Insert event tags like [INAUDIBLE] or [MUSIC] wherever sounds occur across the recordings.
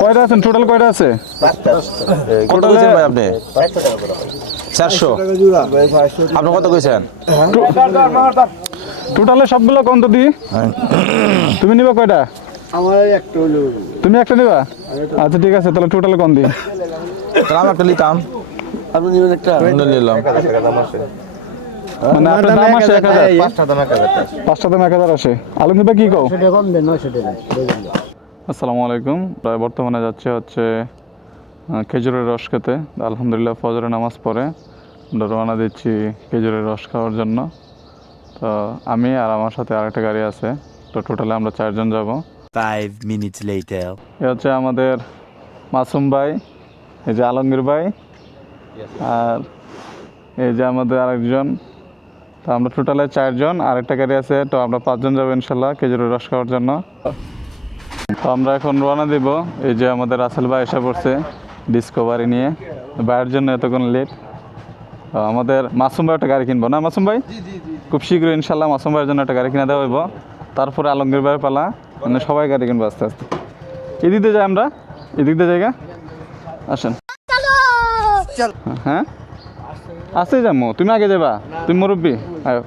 কয়টা আছেন? টোটাল কয়টা আছে? কত কইছেন ভাই আপনি? চারশো। আপনি কত কইছেন? টোটালে সবগুলো কত দিই তুমি নিবা কয়টা? আমার একটা হলো তুমি একটা নিবা? আচ্ছা ঠিক আছে তাহলে টোটালে কম দিই তাহলে আমি একটা নিতাম। আপনি নেবেন একটা? নিলাম। মানে আপনার দাম আসে এক হাজার? পাঁচটা দাম এক হাজার। দাম এক হাজার আসে। আলমগীর ভাই কি নয়শো টাকা। আসসালামু আলাইকুম। প্রায় বর্তমানে যাচ্ছে হচ্ছে খেজুরের রস খেতে। আলহামদুলিল্লাহ ফজরের নামাজ পড়ে। আমরা রওনা দিচ্ছি খেজুরের রস খাওয়ার জন্য। তো আমি আর আমার সাথে আরেকটা গাড়ি আছে। তো টোটালে আমরা চারজন যাব। Five minutes later. এ হচ্ছে আমাদের মাসুম ভাই এই যে আলমগীর ভাই আর এই যে আমাদের আরেকজন। তো আমরা টোটালে চারজন। আরেকটা গাড়ি আছে তো আমরা পাঁচজন যাব ইনশাল্লাহ খেজুরের রস খাওয়ার জন্য। তো আমরা এখন রওনা দিব। এই যে আমাদের রাসেল ভাই এসে পড়ছে ডিসকভারি নিয়ে। ভাইয়ের জন্য এতক্ষণ লেট আমাদের মাসুম ভাই একটা গাড়ি কিনবো না মাসুম ভাই? খুব শীঘ্রই ইনশাল্লাহ মাসুম ভাইয়ের জন্য একটা গাড়ি কিনে দেওয়া হইব। তারপরে আলমগীর ভাইয়ের পালা। মানে সবাই গাড়ি কিনবো আস্তে আস্তে। এদিক দিয়ে যাই আমরা। এদিক দিয়ে জায়গা? আসেন। হ্যাঁ? আসতে যাব। তুমি আগে যাবা। তুমি মুরব্বী। আয়।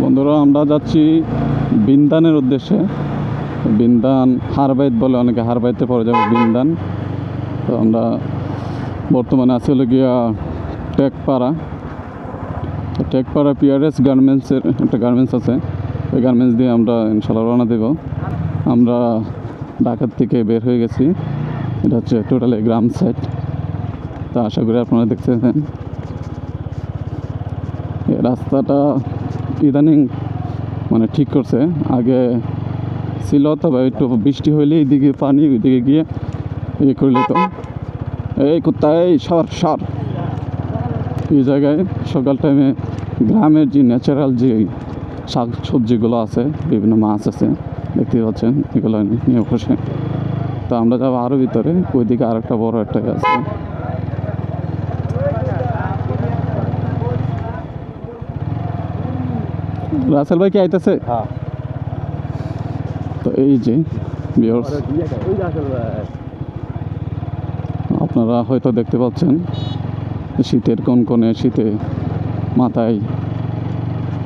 বন্ধুরা আমরা যাচ্ছি বিন্দানের উদ্দেশ্যে। বিন্দান, হারবাইত বলে অনেকে হারবাইতে পড়ে যাবে, বিন্দান। তো আমরা বর্তমানে আছি হলো গিয়া টেকপাড়া। টেকপাড়া পিআরএস গার্মেন্টসের একটা গার্মেন্টস আছে। ওই গার্মেন্টস দিয়ে আমরা ইনশাল্লাহ রওনা দেব। আমরা ঢাকার থেকে বের হয়ে গেছি। এটা হচ্ছে টোটালি গ্রাম সাইড। তো আশা করি আপনারা দেখতেছেন। রাস্তাটা ইদানিং মানে ঠিক করছে। আগে ছিল, তবে একটু বৃষ্টি হইলে এইদিকে পানি ওইদিকে গিয়ে ইয়ে করলে তো। এই কুত্তা, এই সর সর। এই জায়গায় সকাল টাইমে গ্রামের যে ন্যাচারাল যে শাক সবজিগুলো আছে, বিভিন্ন মাছ আছে, দেখতে পাচ্ছেন, এগুলো নিয়ে বসে। তো আমরা যাব আরও ভিতরে, ওইদিকে আর একটা বড় একটা আছে। রাসেল ভাই কি আইতেছে? তো এই যে আপনারা হয়তো দেখতে পাচ্ছেন শীতের কোন কনকনে শীতে মাথায়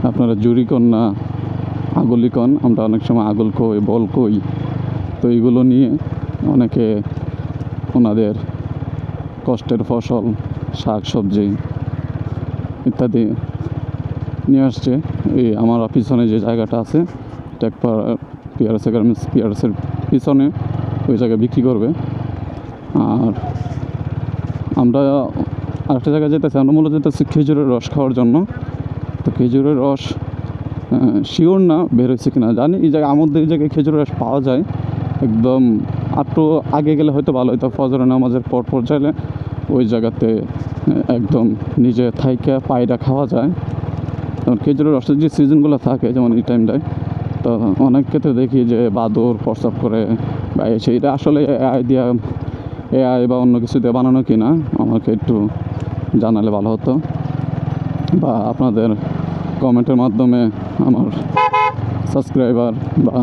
আপনারা জুরি কন্যা আগলি কন আমরা অনেক সময় আগল কই বল কই তো এইগুলো নিয়ে অনেকে ওনাদের কষ্টের ফসল শাক সবজি ইত্যাদি নিয়ে আসছে। এই আমার পিছনে যে জায়গাটা আছে টেকপার পিআরএস গার্মেন্টস পিআরএসের পিছনে ওই জায়গায় বিক্রি করবে। আর আমরা আরেকটা জায়গায় যেতেছি, আমরা মূলত যেতেছি খেজুরের রস খাওয়ার জন্য। তো খেজুরের রস শিওর না বের হয়েছে কিনা? জানি এই জায়গায়, আমাদের এই জায়গায় খেজুরের রস পাওয়া যায়। একদম একটু আগে গেলে হয়তো ভালো হতো ফজর নামাজের পর পর চাইলে ওই জায়গাতে একদম নিজে থাইকা পায়রা খাওয়া যায়। যেমন খেজুরের রসের যে সিজনগুলো থাকে, যেমন এই টাইমটায় তো অনেক ক্ষেত্রে দেখি যে বাদর, প্রস্রাব করে বা সেইটা আসলে এআই দিয়া এআই বা অন্য কিছু দিয়ে বানানো কি না? আমাকে একটু জানালে ভালো হতো। বা আপনাদের কমেন্টের মাধ্যমে আমার সাবস্ক্রাইবার বা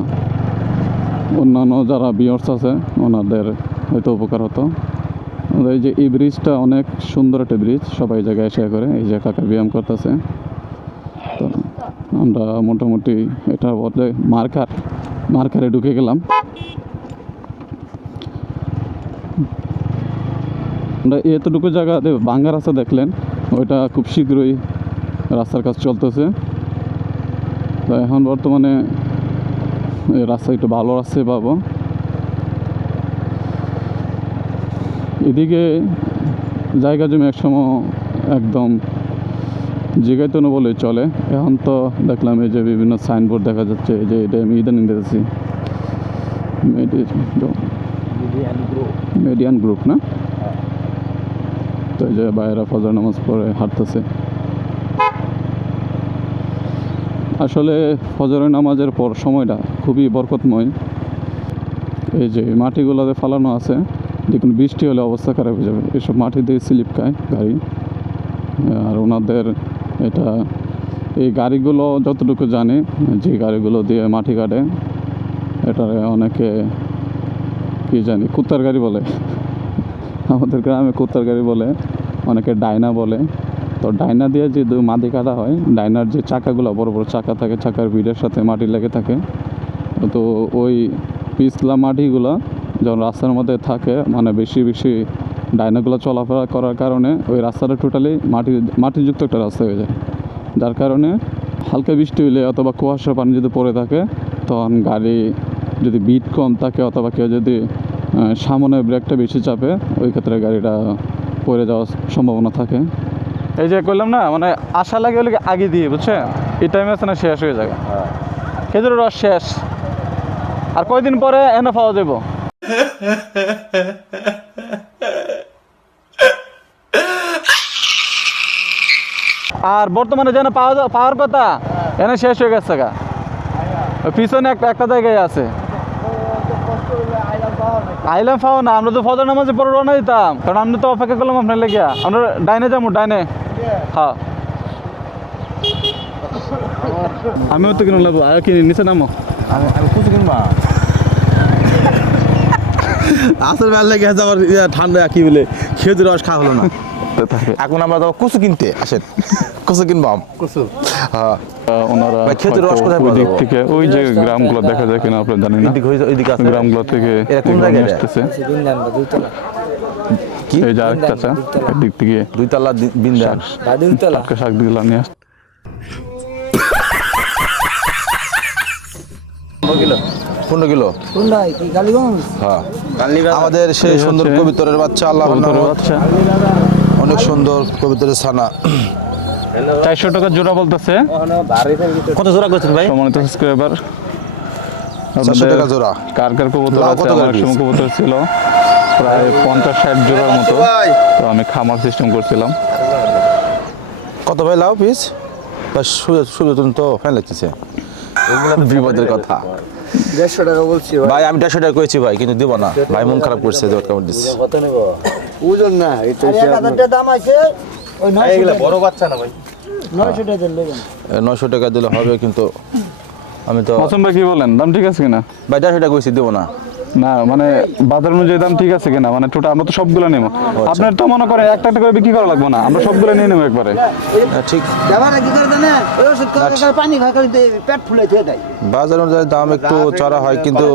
অন্যান্য যারা বিয়ার্স আছে, ওনাদের হয়তো উপকার হতো। এই যে এই ব্রিজটা অনেক সুন্দর একটা ব্রিজ সবাই জায়গায় শেয়ার করে, এই যে কাকা ব্যায়াম করতেছে। আমরা মোটামুটি এটা বলে মার্কার, মার্কারে ঢুকে গেলাম। আমরা এতটুকু জায়গাতে ভাঙ্গা রাস্তা দেখলেন, ওইটা খুব শীঘ্রই রাস্তার কাজ চলতেছে। তো এখন বর্তমানে রাস্তা একটু ভালো রাস্তায় পাবো। এদিকে জায়গা জমি একসময় একদম জিগাইতো না বলে চলে। এখন তো দেখলাম এই যে বিভিন্ন সাইনবোর্ড দেখা যাচ্ছে এই যে এটা আমি ইদানিং দেখেছি মেডিয়ান গ্রুপ না? তো এই যে বাইরা ফজর নামাজ পড়ে হাঁটতেছে। আসলে ফজরের নামাজের পর সময়টা খুবই বরকতময়। এই যে মাটিগুলোতে ফালানো আছে দেখুন বৃষ্টি হলে অবস্থা খারাপ হয়ে যাবে। এসব মাটি দিয়ে স্লিপ খায় গাড়ি। আর ওনাদের এটা, এই গাড়িগুলো যতটুকু জানি, যে গাড়িগুলো দিয়ে মাটি কাটে এটা অনেকে কি জানি, কুত্তার গাড়ি বলে। আমাদের গ্রামে কুত্তার গাড়ি বলে, অনেকে ডাইনা বলে। তো ডাইনা দিয়ে যে মাটি কাটা হয়, ডাইনার যে চাকাগুলো, বড় বড় চাকা থাকে, চাকার ভিড়ের সাথে মাটি লেগে থাকে। তো ওই পিছলা মাটিগুলো যখন রাস্তার মধ্যে থাকে মানে বেশি বেশি ডাইনাগুলো চলাফেরা করার কারণে ওই রাস্তাটা টোটালি মাটি, মাটিযুক্ত একটা রাস্তা হয়ে যায়। যার কারণে হালকা বৃষ্টি হলে অথবা কুয়াশার পানি যদি পড়ে থাকে, তখন গাড়ি যদি বিট কম থাকে অথবা কেউ যদি সামনে ব্রেকটা বেশি চাপে, ওই ক্ষেত্রে গাড়িটা পড়ে যাওয়ার সম্ভাবনা থাকে। এই যে করলাম না মানে আশা লাগে হলে আগে দিয়ে, বুঝছে? এই টাইমে আছে না শেষ হয়ে যাবে। খেজুরের রস শেষ। আর কয়দিন পরে এনে পাওয়া যাব [LAUGHS] আর বর্তমানে যেন পাওয়া পাওয়ার কথা এনে শেষ হয়ে গেছে গা। পিছনে একটা একটা জায়গায় আছে। আইলাম পাও না আমরা তো ফজর নামাজে পরে রওনা দিতাম। কারণ আমরা তো অপেক্ষা করলাম আপনার লেগে আমরা ডাইনে যাব ডাইনে। হ্যাঁ। আমিও তো কিনে নেব আর কি নিচে নামো। আমি আমি কিনবা। আসল ভালো লেগে ইয়া ঠান্ডা কি বলে খেজুর রস খাওয়া হলো না। এখন আমরা যাব কুচু কিনতে আসেন। কুচু কিনবাম কুসু হ্যাঁ। ওনারা ভাই, রস কোথায় পাওয়া দিক থেকে ওই যে গ্রামগুলো দেখা যায় কিনা না। ওইদিকে ওই- ওইদিকে আছে। গ্রামগুলো থেকে কোন জায়গায়? আসতেছে। দুইতলা। কি? এই যে আরেকটা চা দিক থেকে দুই তাল্লা দুইতলা। শাক দিগুলো নিয়ে আসতে পনেরো কিলো? কোনটা কি হ্যাঁ। আমাদের সেই সুন্দর কবিতরের বাচ্চা আল্লাহ বাচ্চা। অনেক সুন্দর কবিতরের ছানা। চারশো টাকা জোড়া বলতেছে। কত জোড়া করছেন ভাই? সম্মানিত সাবস্ক্রাইবার চারশো টাকা জোড়া। কার কার কবুতর লাউ আছে? আমার সময় কবুতর ছিল প্রায় পঞ্চাশ ষাট জোড়ার মতো। তো আমি খামার সিস্টেম করছিলাম। কত ভাই লাও পিস বা তো ফ্যান লাগতেছে। বিপদের কথা। দেড়শো টাকা বলছি ভাই। ভাই আমি দেড়শো টাকা করেছি ভাই কিন্তু দিব না। ভাই মন খারাপ করছে দিচ্ছে। নেব? ওজন না এটা এক হাজার টাকা দাম আছে ওই নয়শো টাকা। বড় বাচ্চা না ভাই? নয়শো টাকা নয়শো টাকা দিলে হবে কিন্তু আমি তো মাসুম ভাই কি বলেন? দাম ঠিক আছে কিনা? ভাই দেড়শো টাকা করেছি দিব না। না মানে বাজার অনুযায়ী দাম ঠিক আছে কিনা? মানে টোটাল আমরা তো সবগুলো নেব। আপনার তো মনে করেন একটা একটা করে বিক্রি করা লাগবে না আমরা সবগুলো নিয়ে নেব একবারে। হ্যাঁ, ঠিক। যাবার কি করে জানে ওই ওষুধ খাওয়ার কারণে পানি খাওয়ার কারণে পেট ফুলে খেয়ে দেয় বাজার অনুযায়ী দাম একটু চড়া হয় কিন্তু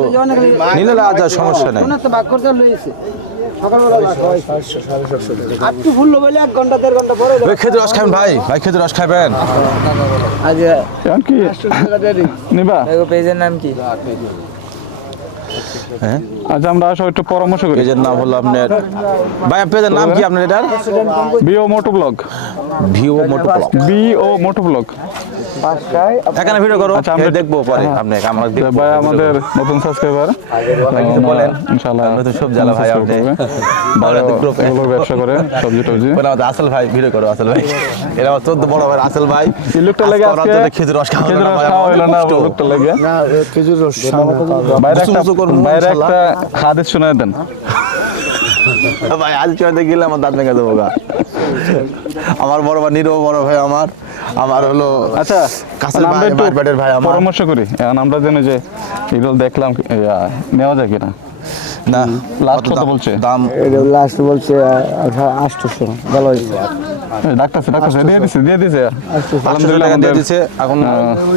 নিলে আজ আর সমস্যা নেই। ওনার তো ভাগ করতে লইছে সকালবেলা ভাগ হয় আটটু ফুললো বলে এক ঘণ্টা দেড় ঘণ্টা পরে ভাই খেজুর রস খাবেন ভাই। ভাই খেজুর রস খাবেন। কি? নিবা? পেজের নাম কি? হ্যাঁ আচ্ছা আমরা আসো একটু পরামর্শ করি। পেজের নাম হলো আপনার ভাই পেজের নাম কি আপনার এটার? Bio moto blog. View moto blog. Bio moto blog. এখানে ভিডিও করো আচ্ছা, আমরা- আমরা দেখব পরে আপনি ভাই আমাদের নতুন সাবস্ক্রাইবার বলেন। ইনশাআল্লাহ নতুন সব জ্বালা ভাই আপনি। [LAUGHS] ভালো আমাদের group এ। এগুলোর ব্যবসা করে সবজি টবজি। বলে আমাদের আসল ভাই ভিডিও করো আসল ভাই। এরা আমার চোদ্দ বড় ভাই আসল ভাই। লোকটা লাগে আজকে ওরা আজকে যদি খেজুর রস খাওয়া খেজুর রস খাওয়া আমার না লোকটা লাগে। না খেজুর রস বাইরে একটা বাইরে একটা হাদিস শোনায় দেন। ভাই আজ চলে গেলে আমার দাঁত ভেঙে দেবো গা। আমার বড় ভাই নিরব বড় ভাই আমার। আমার হলো আচ্ছা কাছের ভাই একটু মার ভাই আমার। পরামর্শ করি। এখন আমরা জানি যে এগুলো দেখলাম নেওয়া যায় কিনা? না লাস্ট কত বলছে? দাম লাস্ট বলছে আটশোশো ভালো হয়েছে। এই, ডাকতেছে ডাকতেছে দিয়ে দিছে দিয়ে দিছে। আলহামদুলিল্লাহ টাকা দিয়ে দিচ্ছে এখন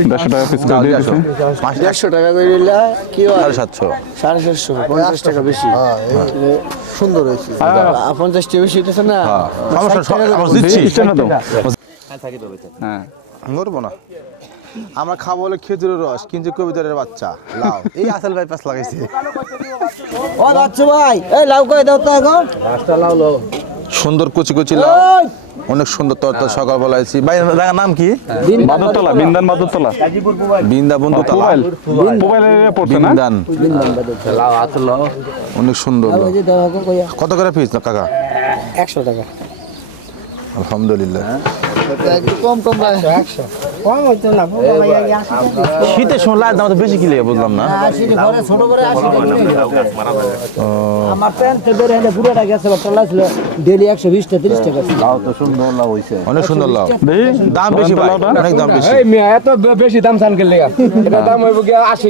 দেড়শো টাকা পিস করে দিয়ে দিছে। পাঁচ দেড়শো টাকা করে নিলে কি হয়? সাড়ে সাতশো। সাড়ে চারশো পঞ্চাশ টাকা বেশি। সুন্দর হয়েছে। পঞ্চাশ টাকা বেশি হইতেছে না। হ্যাঁ। সমস্যা দিচ্ছি। স্ট্যান্ড দাও হ্যাঁ মরবো না। আমরা খাব বলে খেজুরের রস কিন্তু কবিতারের বাচ্চা। লাও এই আসল ভাই পাস লাগাইছে। ও যাচ্ছে ভাই এই লাউ কই দাও তো এখন? সুন্দর কুচি কুচি লাউ। অনেক সুন্দর তর তর সকালবেলা আইছি। ভাই জায়গার নাম কি? বাদরতলা বিন্দান বাদরতলা বিন্দা বন্ধু তালা মোবাইল পড়ছে না? বিন্দান। অনেক সুন্দর লাউ। কত করে পিস কাকা? একশো টাকা। আলহামদুলিল্লাহ। কম একশো কম হইতো না শীতের সময় লাইট দাম তো বেশি কিলে বুঝলাম না? আশি ছোট করে আমার প্যান্ট ধরে এনে পুরোটা গেছে টলা ছিল ডেলি একশো তিরিশ টাকা অনেক সুন্দর লাউ। দাম বেশি ভাই অনেক দাম বেশি। এই মিয়া এত বেশি দাম এটা দাম হইব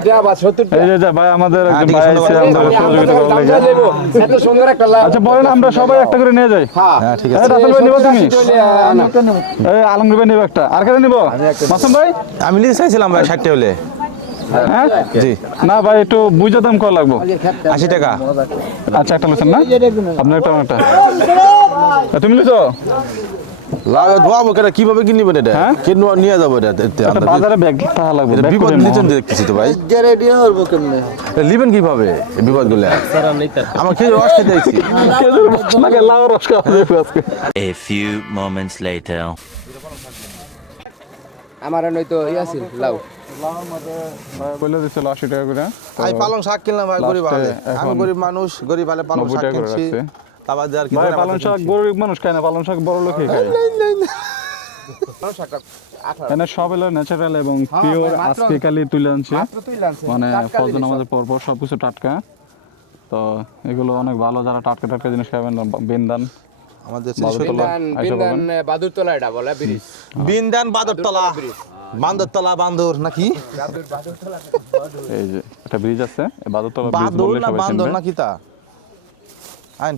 টাকা বা সত্তর টাকা এই যে যে ভাই আমাদের হ্যাঁ, একজন ভাই আছে, আছে আমাদের আমরা সহযোগিতা দাম লাগে। এত সুন্দর একটা আচ্ছা বলেন আমরা সবাই একটা করে নিয়ে যাই। হ্যাঁ। হ্যাঁ ঠিক আছে। রাসেল ভাই নিবো তুমি। চলে আনা। এই আলমগীর ভাই নিবো একটা। আর কেন নিবো? মাসুম ভাই? আমি নিতে চাইছিলাম ভাই ষাটটা হলে। হ্যাঁ? জি। না ভাই একটু বুঝে দাম করা লাগবো। আশি টাকা। আচ্ছা একটা লোছেন না? আপনার একটা একটা। তুমি লিছো লাউ ধোয়াবো কেন কীভাবে কিনবেন এটা? হ্যাঁ? কে নো- নিয়ে যাব এটা? বাজারে ব্যাগ থাকা লাগবে বিপদ নিচন দেখতেছি তো ভাই। রেডি হব কেমনে? লিবেন কীভাবে বিপদগুলো আমার খেয়ে রস খেতে আইছি [LAUGHS] খেজুর রস লাগে, লাউ রস খাওয়া আজকে। A few moments later. আমার নয়তো ইয়া ছিল লাউ। বলে দিছিল আশি টাকা করে আমি পালং শাক কিনলাম ভাই গরিব আমি গরিব মানুষ গরিব হালে পালং শাক কিনছি। তারপর আর কি ভাই পালং শাক গরিব মানুষ খায় না পালং শাক বড় লোকই খায়। এখানে সব এলো ন্যাচারাল এবং পিওর আজকে কালি তুলে আনছে। মানে ফজর নামাজের পর পর সব টাটকা। তো এগুলো অনেক ভালো যারা টাটকা টাটকা জিনিস খাবেন বেন্দান আমাদের বাদুরতলা আইসা পাবেন বাদুর তোলা এটা বলে ব্রিজ। বিন্দান বান্দরতলা বান্দরতলা বান্দর নাকি? এই যে একটা ব্রিজ আছে বাদুরতলা ব্রিজ বান্দর বললে না সবাই বান্দর নাকি তা? আইন।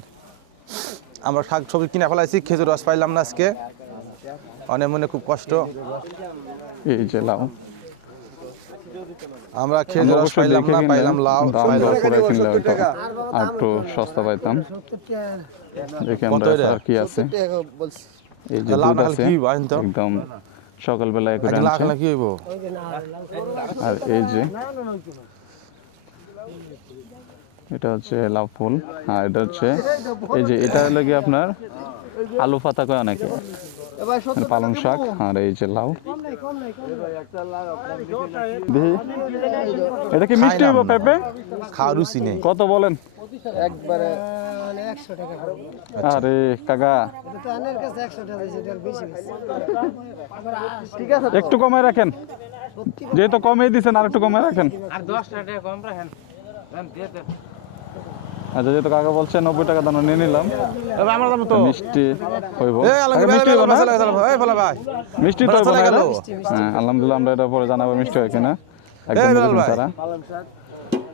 আমরা শাক সবজি কিনে ফেলাইছি খেজুর রস পাইলাম না আজকে। অনেক মনে খুব কষ্ট। এই যে লাউ। আমরা খেজুর রস পাইলাম না পাইলাম লাউ পাইলাম করে কিনলে হয়তো আর একটু সস্তা পাইতাম। দেখি আমরা আর কি আছে। এই যে লাউ আছে কি হইব, তো? একদম সকালবেলা করে লাখ আনছে। না কি হইব? আর এই যে এটা হচ্ছে লাউ ফুল আর এটা হচ্ছে এই যে এটা লাগে আপনার আলু পাতা কয় অনেকে? মানে পালং শাক আর এই যে লাউ। এটা কি মিষ্টি হইব পেঁপে? খাওয়া রুচি নেই। কত বলেন? একবারে মানে করব আরে কাকা। এটা তো আনের কাছে একশো টাকা দিয়েছে এটার বেশি বেশি। ঠিক আছে একটু কমে রাখেন। যেহেতু কমে দিছেন আর একটু কমে রাখেন। আর দশ টাকা কম রাখেন। আচ্ছা যেহেতু কাকা বলছে নব্বই টাকা দাম নিয়ে নিলাম আমরা যাব তো। মিষ্টি হইব। মিষ্টি হইব না? মিষ্টি তো হইব না? হ্যাঁ আলহামদুলিল্লাহ আমরা এটা পরে জানাব মিষ্টি হয় কিনা। একদম। তারা।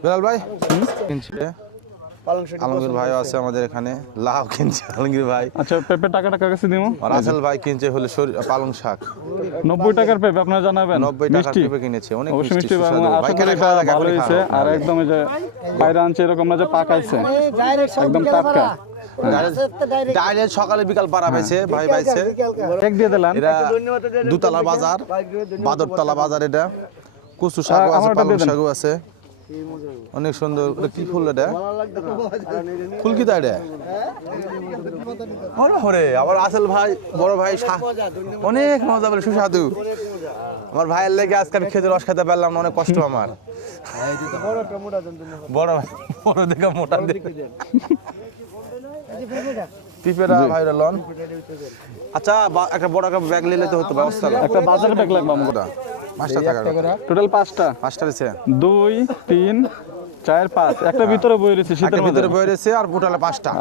বেলাল ভাই। কিনছি। আলমগীর ভাই আছে আমাদের এখানে। লাউ কিনছে আলমগীর ভাই। আচ্ছা পেঁপে টাকাটা কার কাছে দিব আর রাসেল ভাই কিনছে হলো পালং শাক। নব্বই টাকার পেঁপে আপনারা জানাবেন। নব্বই টাকার পেঁপে কিনেছে অনেক মিষ্টি? ভালো হয়েছে। আর একদম এই যে বাইরে আনছে এরকম না যে পাকাইছে একদম টাটকা। ডাইরেক্ট সকালে বিকাল পাড়া পাইছে ভাই পাইছে। এক দিয়ে দিলাম। এটা দুতলা বাজার বাদরতলা বাজার এটা। কচু শাক আছে পালং শাকও আছে। অনেক সুন্দর। কি ফুল এটা? ফুল কি তা এটা? হরে আমার আসল ভাই বড় ভাই অনেক মজা বলে সুস্বাদু। আমার ভাইয়ের লেগে আজকে আমি খেতে রস খেতে পারলাম না অনেক কষ্ট আমার। বড় ভাই বড় দেখে মোটা দেখে পিপেরা ভাইরা লন। আচ্ছা একটা বড় একটা ব্যাগ নিলে তো হতো ব্যবস্থা একটা বাজারে ব্যাগ লাগবে কোথা? পাঁচটা টোটাল পাঁচটা? পাঁচটা দিছে। দুই তিন চার পাঁচ। একটা ভিতরে বই রয়েছে শীতের ভিতরে বয়ে রয়েছে আর টোটালে পাঁচটা।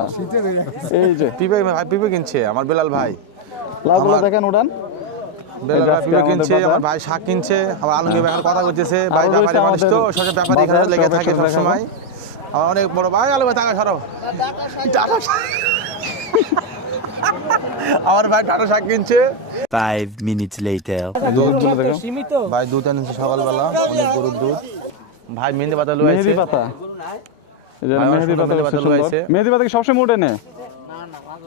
এই যে। পিপে ভাই পিপে কিনছে আমার বেলাল ভাই। আমার- দেখেন উড়ান। বেলাল ভাই পিপে কিনছে। আমার ভাই শাক কিনছে আমার ভাই এখন কথা করতেছে ভাই রয়েছে মানুষ তো সব ব্যাপারী এখানে লেগে থাকে সব সময় আমার অনেক বড় ভাই আলু ভাই টাকা শাক। আমার ভাই টাটা শাক কিনছে। Five minutes later. দুধগুলো দেখো। ভাই দুধ এনেছে সকালবেলা অনেক গরুর দুধ। ভাই মেহেন্দি পাতা লুয়াইছে মেহেদি পাতা। এই যে মেহেদি পাতা মেহেদি পাতা। মেহেদি পাতা কি সবসময় উঠে নে?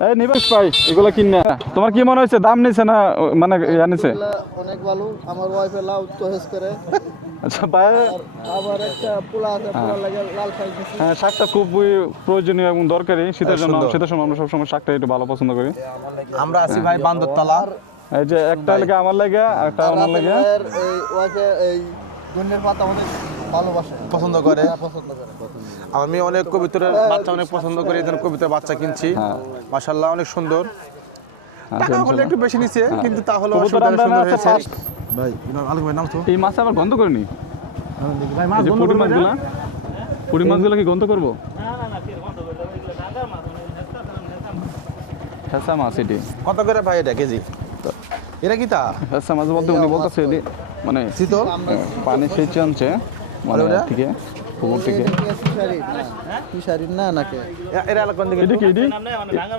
এই নিবাস পাই এগুলো কিনে তোমার কি মনে হয়েছে দাম নিছে না মানে ইয়া নিছে? অনেক ভালো আমার ওয়াইফে লাউ তহেজ করে। আচ্ছা ভাই আবার একটা পোলা আছে পোলা লাগে লাল খাই হ্যাঁ শাকটা খুবই প্রয়োজনীয় এবং দরকারি। শীতের জন্য শীতের সময় আমরা সবসময় শাকটা একটু ভালো পছন্দ করি। আমরা আছি ভাই বান্দরতলা। এই যে একটা লাগে আমার লাগে একটা আমার লাগে। এই এই গন্ডের পাতা অনেক ভালোবাসে। পছন্দ করে? পছন্দ করে। আমার অনেক কবিতরের বাচ্চা অনেক পছন্দ করি এই জন্য কবিতার বাচ্চা কিনছি। হ্যাঁ। মাশাল্লাহ অনেক সুন্দর। টাকা হলে একটু বেশি নিচ্ছে কিন্তু তাহলে কবুতর অসুবিধা সুন্দর হয়েছে। first। ভাই আলোক ভাই নাম তো এই মাছ আবার গন্ধ করিনি? ভাই এই যে পুঁটি মাছগুলা পুঁটি মাছগুলো কি গন্ধ করব? হেসা মাছ এটি। কত করে ভাই এটা কেজি? এটা কি তা? হেসা মাছ বলতে উনি বলতেছে এটি মানে শীতল? পানি সেচে আনছে মানে? থেকে পুকুর থেকে। ফিশারি না নাকি এ- এটা কোন দিকে? এটি কি এটি?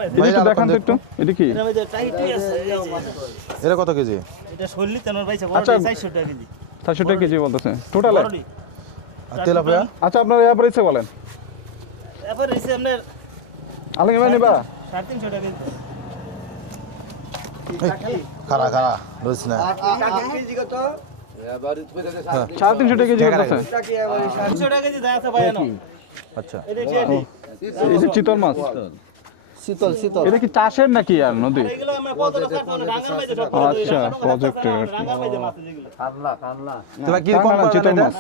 এটি একটু দেখান তো একটু এটি কি? এটা কত কেজি? আচ্ছা চারশো টাকা কেজি। বলতেছে। টোটাল আর তেলাপিয়া আচ্ছা আপনার এবার ইচ্ছে বলেন। আলগে ভাই নিবা? খারা খারা বুঝছ না। সাড়ে তিনশো টাকা কেজি আচ্ছা। এটা চিতল মাছ। শীতল শীতল। এটা কি চাষের নাকি আর নদী আচ্ছা প্রজেক্টের তো ভাই কি কম করেন চিতল মাছ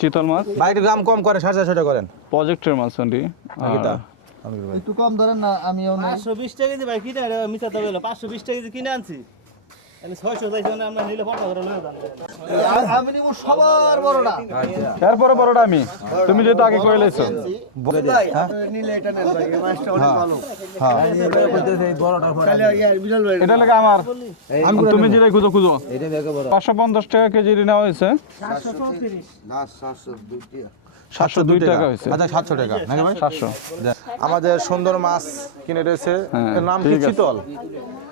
চিতল মাছ? ভাই একটু দাম কম করেন সাড়ে চারশো টাকা করেন। প্রজেক্টের মাছ নাকি একটু কম ধরেন না আমিও পাঁচশো বিশ টাকা দিয়ে ভাই কিনে মিথ্যা তো পাঁচশো বিশ টাকা দিয়ে কিনে আনছি। মানে বড়টা। আমি। তুমি যেহেতু আগে করে লাইছো নিলে এটা নেন ভাই এই মাছটা অনেক ভালো এটা লাগে আমার। তুমি যেটা খুঁজো খুঁজো। পাঁচশো পঞ্চাশ টাকা কেজি নেওয়া হয়েছে। সাতশো দুই টাকা। হয়েছে। আচ্ছা সাতশো টাকা নাকি ভাই? সাতশো। আমাদের সুন্দর মাছ কিনে রয়েছে। হ্যাঁ, এর নাম কি? চিতল?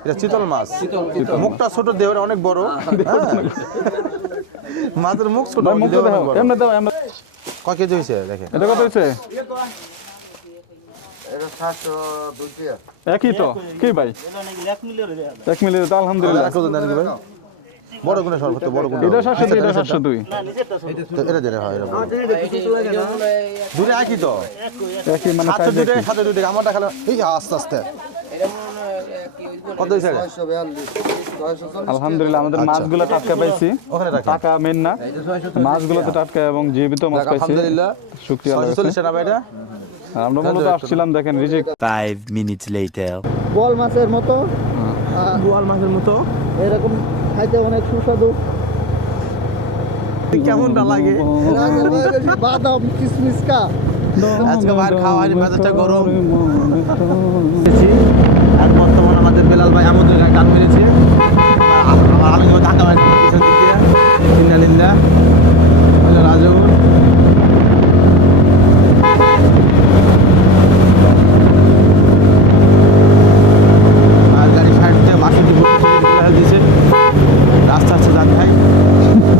এটা চিতল মাছ। মুখটা ছোট দেহের অনেক বড়। হ্যাঁ। মাছের মুখ ছোট মুখ দেহ দেখো অনেক দাও এমনি। কয় কেজি হয়েছে? দেখেন। এটা কত হয়েছে? একই তো। কি ভাই? এক হয়ে আলহামদুলিল্লাহ। বড় গুণে সর্বোচ্চ বড় গুণে এটা সাতশো দুই এটা সাতশো দুই। না নিজেরটা শুধু তো এটা যেটা হয় এটা দূরে একই তো? একই মানে সাতশো size দুই টাকা একই। সাতশো দুই টাকা আমারটা খালি এই আস্তে আস্তে। কত চল্লিশ। আলহামদুলিল্লাহ আমাদের মাছগুলো টাটকা পাইছি। ওখানে টাকা মেন না। মাছগুলো তো টাটকা এবং জীবিত মাছ পাইছি। আলহামদুলিল্লাহ। শুক্রিয়া। টাকা ভাই এটা আমরা মূলত আসছিলাম দেখেন রিজেক্ট Five minutes later. বল মাছের মতো। বোয়াল মাছের মতো? এরকম খাইতে অনেক সুস্বাদু। কেমনটা লাগে? বাদাম কিসমিস কা। আজকে গরম। আর বর্তমানে আমাদের বেলাল ভাই আমাদের গান মেরেছে আমার আলম ঢাকা ভাই পিছন দিক দিয়ে ইন্না লিল্লাহ হলো রাজুর আর গাড়ি সাইড দিয়ে বাসুটি দিয়েছে রাস্তা আছে যাক ভাই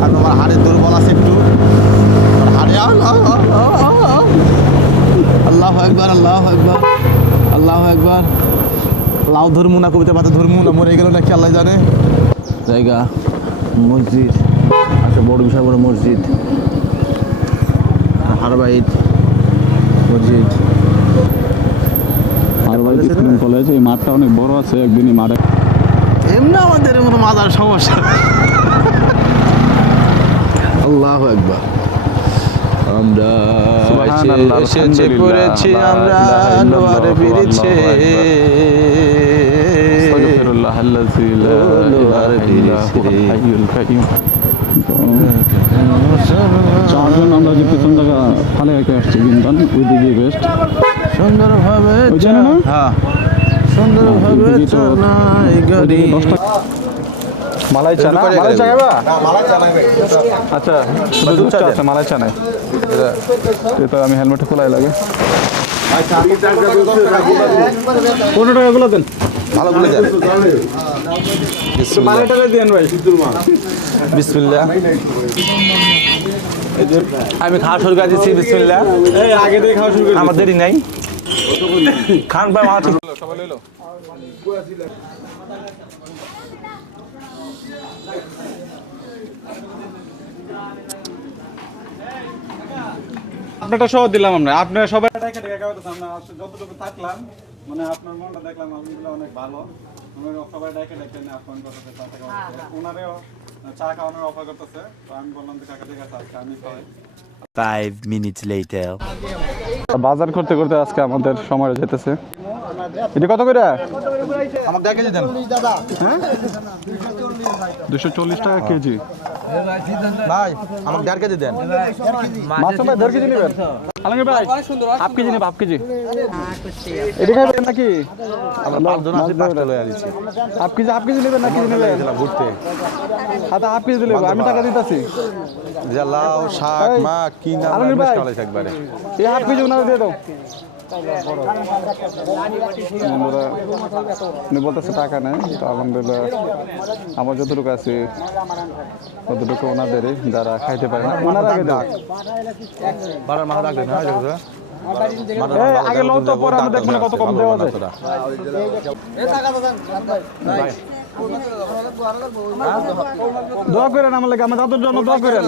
আর আমার হাড়ের দুর্বল আছে একটু আমার হাড়ে আল্লাহ আল্লাহ একবার আল্লাহ একবার আল্লাহ একবার লাউ ধর্মু না কবিতা পাতা ধর্মু না মরে গেল নাকি আল্লাহ জানে। জায়গা মসজিদ আচ্ছা বড় বিশাল বড় মসজিদ। হারবাইট মসজিদ। ভাই স্কুল কলেজ এই মাঠটা অনেক বড় আছে একদিন এই মাঠে। এমনি আমাদের মতো মাদার সমস্যা আল্লাহ একবার আমরা এসেছে লা আমরা ইলাহা ইল্লাল্লাহ, আল্লাযী লা ইলাহা ইল্লা হুয়াল হাইয়ুল কাইয়্যুম চারজন আমরা যে পিছন জায়গা ফালে রেখে আসছি বিন্দান বেস্ট সুন্দরভাবে ওই জানে না? হ্যাঁ। সুন্দরভাবে ওইদিকে তো- চালাই গাড়ি। মালাই চা না? মালাই চা খাবা? আচ্ছা শুধু দুধ চা আছে। মালাই চা নাই। তো আমি হেলমেট খোলাই লাগে। পনেরো টাকা গুলো দেন। ভালো করে দেন মালাই টাকা দেন ভাই। বিসমিল্লাহ। আমি খাওয়া শুরু করে দিচ্ছি বিসমিল্লাহ। এই আগে থেকে খাওয়া শুরু করে আমার দেরি নাই। খান পাই সবাই লইলো আপনারটা সহ দিলাম আমরা। আপনারা সবাই যতটুকু থাকলাম মানে আপনার মনটা দেখলাম আলহামদুলিল্লাহ অনেক ভালো। আমরা সবাই ডেকে ডেকে নিয়ে আপ্যায়ন করতে ওনারেও চা খাওয়ানোর অফার করতেছে। তো আমি বললাম যে কাকা ঠিক আছে আজকে আমি খাওয়াই Five minutes later. বাজার করতে করতে আজকে আমাদের সময় যেতেছে। এটা কত করে? আমাকে কেজি দেন। দুশো চল্লিশ টাকা কেজি। ভাই আমাকে দেড় কেজি দেন। মাছ ভাই দেড় কেজি নেবেন? আলমগীর ভাই হাফ কেজি নেব হাফ কেজি। এটা খাবেন নাকি? আমরা পাঁচজন আছি পাঁচটা লয়ে আছি হাফ কেজি হাফ কেজি নেবেন না কেজি নেবেন ঘুরতে। আচ্ছা হাফ কেজি নেব আমি টাকা দিতেছি। যে লাউ শাক এই, মা কি না একবারে? এই হাফ কেজি ওনারা দিয়ে দাও। বন্ধুরা উনি বলতেছে টাকা নেই তো আলহামদুলিল্লাহ আমার যতটুকু আছে ততটুকু ওনাদেরই যারা খাইতে পারে না ওনারা আগে দাও বাড়ার মাথা রাখবেন না আগে লও তো, পরে আমরা দেখব না কত কম দেওয়া যায়। দোয়া করেন আমার লাগে আমার দাদুর জন্য দোয়া করেন।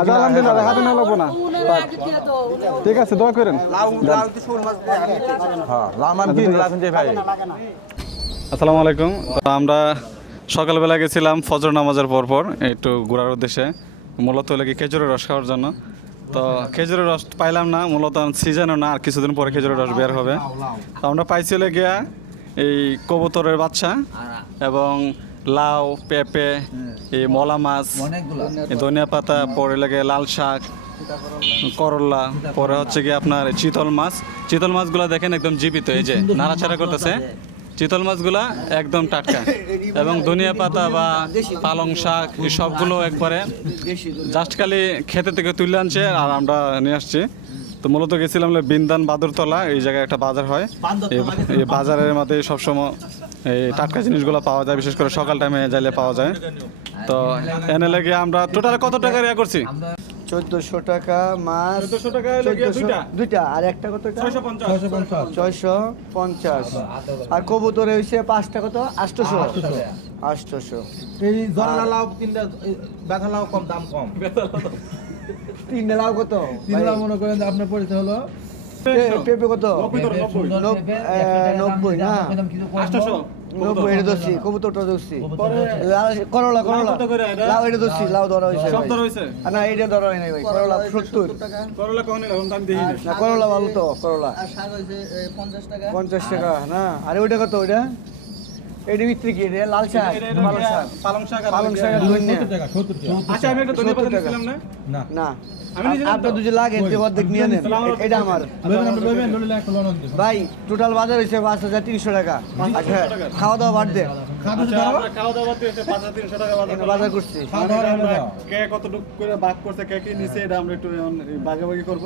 আচ্ছা আলহামদুলিল্লাহ হাতে না লাগবো না। ঠিক আছে দোয়া করেন। হ্যাঁ আসসালামু আলাইকুম। তো আমরা সকালবেলা গেছিলাম ফজর নামাজের পর পর একটু ঘোরার উদ্দেশ্যে। মূলত হলো কি খেজুরের রস খাওয়ার জন্য। তো খেজুরের রস পাইলাম না মূলত সিজনও না আর কিছুদিন পরে খেজুরের রস বের হবে। তো আমরা পাইছিলে গিয়া এই কবুতরের বাচ্চা এবং লাউ পেঁপে এই মলা মাছ ধনিয়া পাতা পরে লাগে লাল শাক করলা পরে হচ্ছে কি আপনার চিতল মাছ। চিতল মাছগুলো দেখেন একদম জীবিত এই যে নাড়াচাড়া করতেছে। চিতল মাছগুলা একদম টাটকা। এবং ধনিয়া পাতা বা পালং শাক এই সবগুলো একবারে জাস্ট খালি খেতে থেকে তুলে আনছে আর আমরা নিয়ে আসছি। তো মূলত গেছিলাম বিন্দান বাদরতলা এই জায়গায় একটা বাজার হয়। এই- বাজারের মধ্যে সবসময় এই টাটকা জিনিসগুলো পাওয়া যায় বিশেষ করে সকাল টাইমে যাইলে পাওয়া যায়। তো এনে লেগে আমরা টোটাল কত টাকা ইয়া করছি? চোদ্দশো টাকা মাছ 1400 টাকা দুইটা? আর একটা কত ছয়শো পঞ্চাশ। আর কবুতরে হয়েছে পাঁচটা কত? আটশোশো। আটশোশো। এই জলা লাউ তিনটা ব্যথা লাউ কম দাম কম। তিনটা লাউ কত? তিন লাউ মনে করেন আপনার পরিচয় হলো? পেঁপে কত? নব্বই না? নব্বই এটা ধরছি কবুতরটা ধরছি লাল- করলা করলা? লাউ এটা ধরছি লাউ ধরা হয়েছে না এটা ধরা হয় নাই ভাই। করলা সত্তর। করলা না ভালো তো করলা। পঞ্চাশ টাকা না? আরে ওইটা কত ওইটা? এটা বিক্রি কি? এটা লাল শাক? পালং শাক। পালং শাক পালং শাক আর ধনিয়া। আচ্ছা আমি একটা ধনিয়া পাতা 70 টাকা। নিয়েছিলাম না। না। আমি নিজে আপনার দুটো লাগে এতে অর্ধেক নিয়ে নেন। এটা আমার। ভাই টোটাল বাজার হয়েছে পাঁচ হাজার তিনশো টাকা। আচ্ছা খাওয়া দাওয়া বাদ দে। আচ্ছা টাকা বাজার করছি। কে কতটুকু করে ভাগ করছে কে কি নিছে এটা আমরা একটু এখন ভাগাভাগি করব।